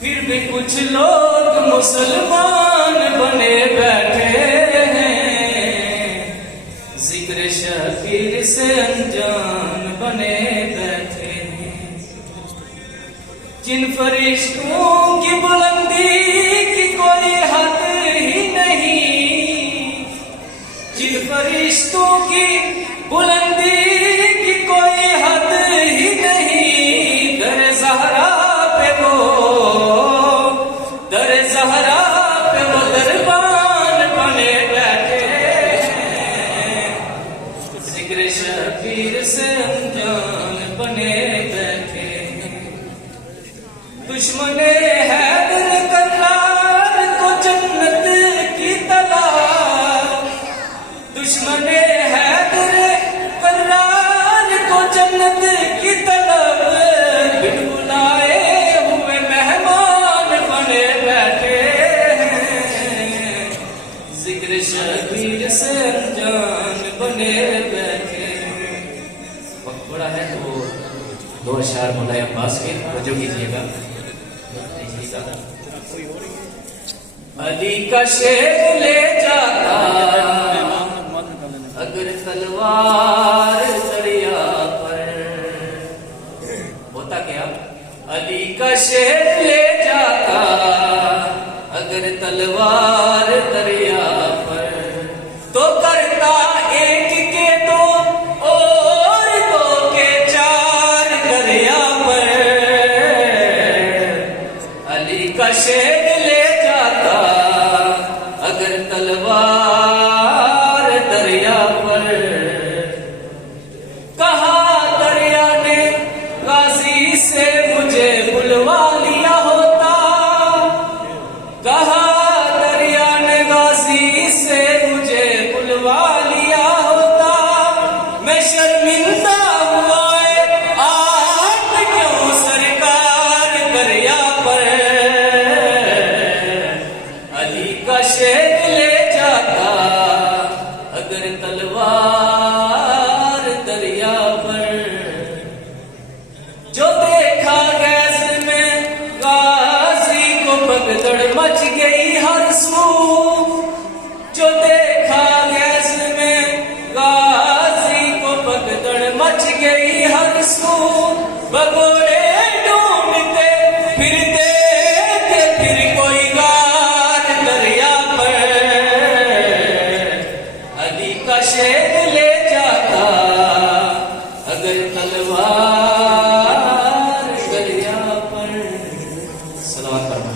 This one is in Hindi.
फिर भी कुछ लोग मुसलमान बने बैठे हैं, जिक्र शकीर से अनजान बने बैठे हैं। जिन फरिश्तों की बुलंदी की कोई हद ही नहीं, जिन फरिश्तों की बुलंदी की कोई हद ही नहीं, दर ज़हरा पे वो दरबान बने बैठे हैं, जिक्र शबीर से अनजान बने बैठे हैं। दुश्मने हैदर करार को जन्नत की तलाश, दुश्मने हैदर करार को जन्नत की तलब, बिन बुलाए हुए मेहमान बने बैठे हैं, जिक्र शबीर से अनजान बने बैठे हैं। वक्त बड़ा है तो दो अशार मौलाए अब्बास के तवज्जो कीजिएगा। अली का शेर ले जाता अगर तलवार दरिया पर, होता क्या? अली का शेर ले जाता अगर तलवार दरिया पर, तो करता एक के दो और दो के चार दरिया पर। अली का शेर ले जाता अगर तलवार दरिया पर, कहा दरिया ने गाजी से मुझे बुलवा लिया होता, कहा दरिया ने गाजी से मुझे बुलवा लिया होता, मैं शर्मिंदा हुआ आज क्यों सरकार दरिया पर। अली का शेर ले जाता अगर तलवार दरिया पर, जो देखा गैस में गाजी को भगदड़ मच गई हर सू, जो देखा गैस में गाजी को भगदड़ मच गई हर सू, भगोड़े ढूंढते फिरते थे फिर कोई गार दरिया पर। अली का शेर ले जाता अगर तलवार दरिया पर। सलावत